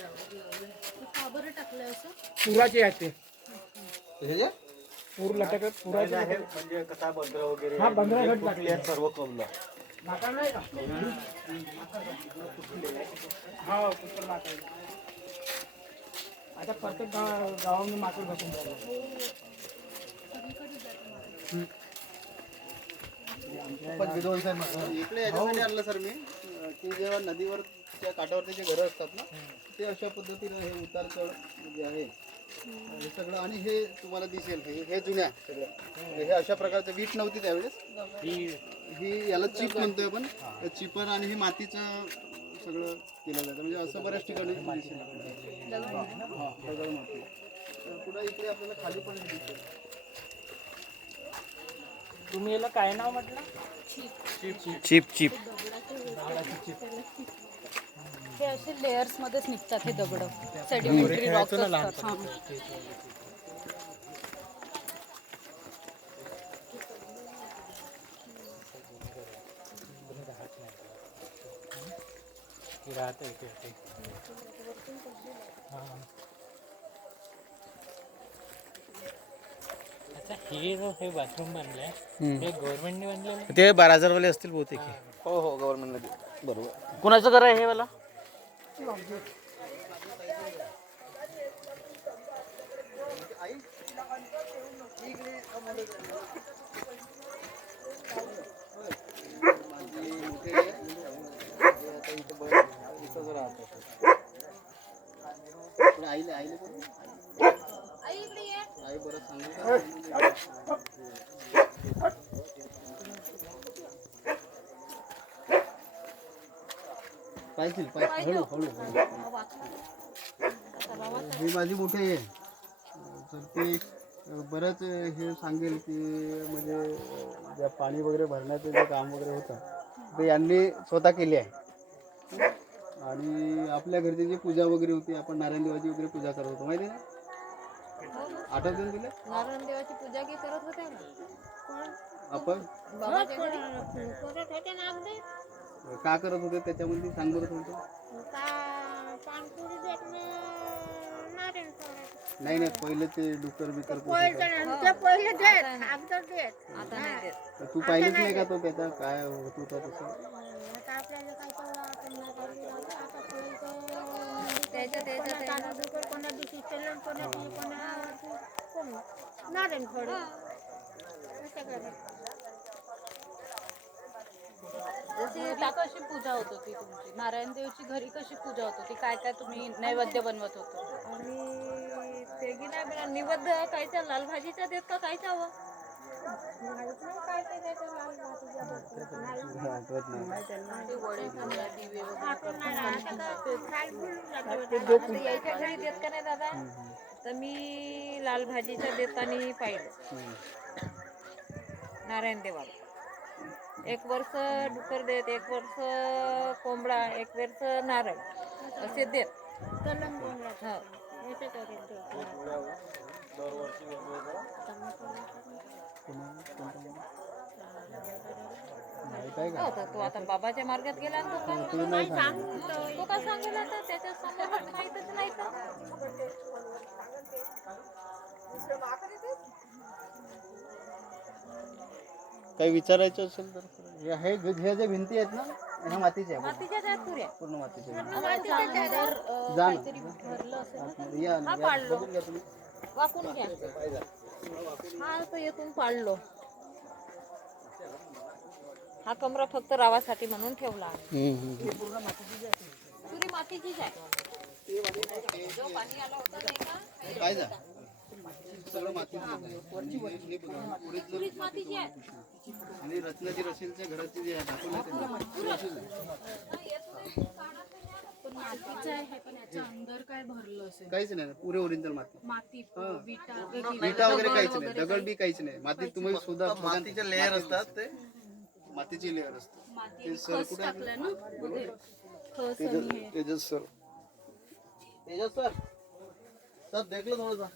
का बरं टाकलं असं? पुराचे आहेत ते हे पूर लटक पुराचे आहे म्हणजे कथा बंदर वगैरे हा बंदरा घट कुठले आहेत सर्व कमला नाका नाही का हा कुठं नाका आता प्रत्येक गावामध्ये माकड बसून राहिलं. पण विध्वंस इकडे याच्यासाठी आणलं सर मी की जेव्हा नदीवरच्या काठावरती जे घरं असतात ना ते अशा पद्धतीने हे उतार चढ जे आहे हे सगळं आणि हे तुम्हाला दिसेल हे जुन्या सगळं हे अशा प्रकारचं वीट नव्हती त्यावेळेस ही याला चिप म्हणतोय आपण चिपर आणि हे मातीचं सगळं केलं जातं म्हणजे असं बऱ्याच ठिकाणी दिसेल हां दगड माती पुन्हा इकडे आपल्याला खाली पण दिसेल. तुम्ही याला काय नाव म्हटलं? चिप चिप हे असे लेयर्स मध्येच निघतात हे दगड सेडिमेंटरी रॉक्स असतात. हां अच्छा हे बाथरूम बनलंय हे गव्हर्नमेंटने बनलेलं ते 12,000 वाले असतील बहुतेक. हो हो गव्हर्नमेंटला बरोबर. कुणाचं घर आहे हे वाला? आईले आई बरं सांगू पाहिजे हळू हळू ही माझी मोठी आहे तर ती बरंच हे सांगेल की म्हणजे ज्या पाणी वगैरे भरण्याचं जे काम वगैरे होतं ते यांनी स्वतः केले आहे आणि आपल्या घरची जी पूजा वगैरे होती आपण नारायण देवाची वगैरे पूजा करत होतो माहिती आहे ना आठवते ना तुला नारायण देवाची पूजा की करत होते ना आपण बाबाच्या घरी करत होते ना अगदी का करत होते त्याच्यामध्ये सांग बरं थोडं. पानपुरी देत नारायण नाही नाही पहिले ते डुकर बिकर पहिले देत आता देत आता नाही देत. तू पाहिलेच नाही का तो त्याचा काय होत होता तसं आता आपल्याला काय तेवढं आपण नाही करू लागलो. आता त्याच्या डुकर कोणा दिवशी चलन कोणा नारायण फळ जशी कशी पूजा होत होती तुमची नारायण देवची घरी कशी पूजा होत होती काय काय तुम्ही नैवेद्य बनवत होतो? आणि ते की नाही नैवेद्य कायच्या लाल भाजीच्या देत का कायच्या हवं काय ते यायच्या घरी देत का नाही दादा तर मी लाल भाजीच्या देताना पाहिलं नारायण देवाला. एक वर्ष डुकर देत एक वर्ष कोंबडा एक वर्ष नारळ असे देत. तो आता बाबाच्या मार्गात गेला तो का सांगेल आता त्याच्या समोर माहीतच नाही तर काही विचारायचं असेल तर हे ह्या ज्या भिंती आहेत ना ह्या मातीच्या आहेत मातीच्याच आहेत पुऱ्या पूर्ण मातीच्या काहीतरी हा पाडलो वाकून घ्या हा तर येथून पाडलो हा कमरा फक्त रावासाठी म्हणून ठेवला पुरी मातीचीच आहे जो पाणी आला होता नाही का काय जा सगळं मातीची मातीची आहे आणि रत्नाची रशीलच्या घराची जी आहे काय भरलं असेल काहीच नाही पुरे ओरिजिनल माती विटा वगैरे काहीच नाही दगड बी काहीच नाही माती तुम्ही सुद्धा मातीचे लेअर असतात ते मातीची लेअर असतात ते सर कुठे Tejas sir Tejas sir sir देखलं थोडं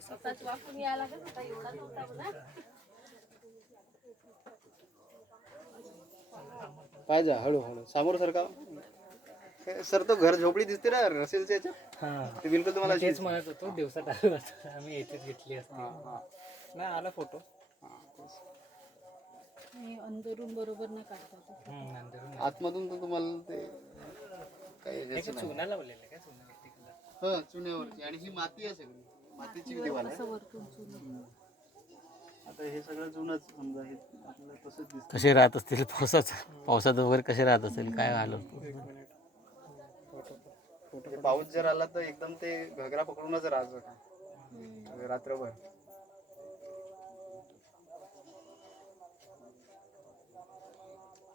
स्वतःच वाकून यायला लागत होता एवढा नव्हता मला पाय जा हळूहळू समोर सरका सर तो घर झोपडी दिसते ना रसेलच्या याच्यात, हा ते बिलकुल तुम्हाला तेच म्हणत होतो दिवसात आलो असतो आम्ही येथेच घेतली असते नाही आला फोटो आणि अंदरून बरोबर नाही काढता येत. नंतर आतमधून तर तुम्हाला ते काही ह्याचं नाही. चुना लावलेला काय चुना किती कलर हा चुन्यावरची, आणि ही माती आहे सगळी, मातीची दिवाल आहे. असं वरतून चुन. आता हे सगळं जुनच समजा, हे आपल्याला तसंच दिसतं. कसे राहत असतील पावसात वगैरे कसे राहत असेल काय आलं ते पाऊस जर आला तर एकदम ते घगरा पकडूनच राहायचं रात्रभर.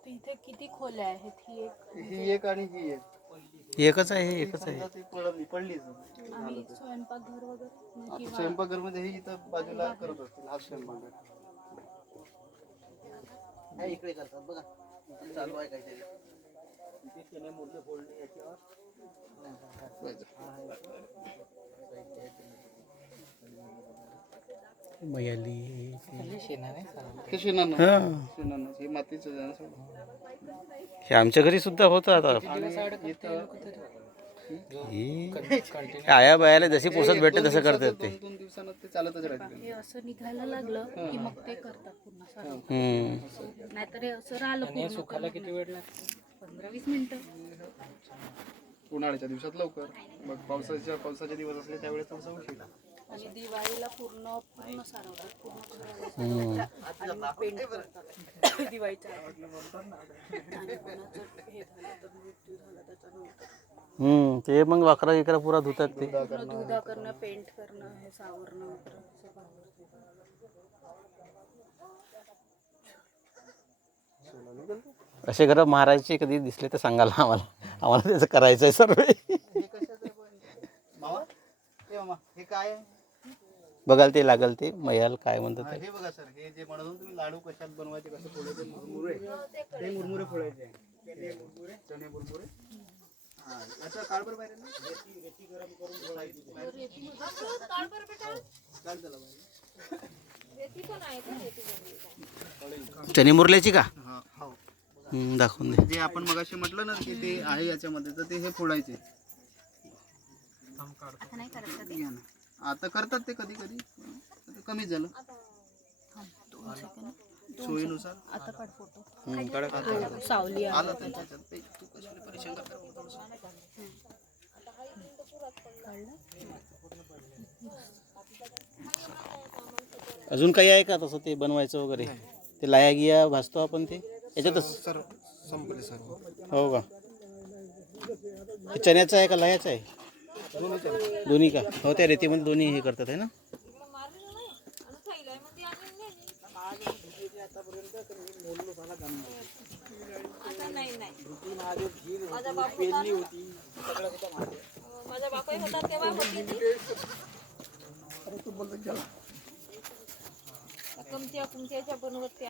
तर इथे किती खोल्या आहेत? ही एक आणि ही एक. एकच आहे हे एकच आहे समजा ती पडलीच आणि स्वयंपाकघर वगैरे किंवा स्वयंपाकघर मध्ये ही इथं बाजूला करत असतील, हा स्वयंपाकघर. इकडे करतात बघा, चालू आहे काहीतरी. मयाली शेणा नाही हे शेणानं, हा शेणानं, हे मातीचं आहे ना सगळं. हे आमच्या घरी सुद्धा होतं आता आया बायाला जशी पोसत भेटते तसं करतात ते 2-2 दिवसानं ते चालतच राहते. हे असं निघायला लागलं की मग ते करतात पुन्हा सर्व. हम्म. नाहीतर हे असं राहिलं पूर्ण सुखायला किती वेळ लागतो 15-20 मिनिटं. उन्हाळ्याच्या दिवसात लवकर, मग पावसाचे दिवस असले त्यावेळेस थोडंसं उशीर. आणि दिवाळीला पूर्ण सारवतात, पूर्ण घराला हम्म. सारवतात आणि मग पेंट करतात दिवाळीच्या आधी. आणि कोणाचं हे झालं तर मृत्यू झाला त्याच्यानंतर ते मग वाकरा इकरा पुरा धुतात ते पूर्ण धुदा करणं, पेंट करणं, हे सावरणं वगैरे सगळं. असे घर मारायचे कधी दिसले तर सांगायला आम्हाला त्याचं करायचं आहे सर्व हे कशाचं पण मामा, हे मामा, हे काय आहे? बघाल ते लागल ते मयाल काय म्हणतात ते. हे बघा सर, हे जे म्हणून तुम्ही लाडू कशात बनवायचे, कसं फोडायचे, मुरमुरे, ते मुरमुरे फोडायचे. ते मुरमुरे, चणे मुरमुरे. हा, अच्छा काढ बरं बाहेर ना. रेती गरम करून ठेवायची. काढ त्याला बाहेर. चणे मुरल्याची का हा, हो. दाखवून दे. जे आपण मगाशी म्हटलं ना की ते आहे याच्यामध्ये, तर ते हे फोडायचे. घ्या ना. आता करतात ते कधी कधी, कमी झालं सोयीनुसार. आता काढ फोटो. काढा. सावली आहे. आलं त्याच्यात ते, तू कशाला परेशान करता थोडंसं. अजून काही आहे का तसं ते बनवायचं वगैरे? ते लाया गिया भाजतो आपण ते याच्यातच सर संपले सर्व. हो का? चण्याचं आहे का लायाचं आहे? दोन्ही का? हो, त्या रेतीमध्ये दोन्ही हे करतात आहे ना. माझा बापाही होता तेव्हा होती ती. कुमत्या बनवत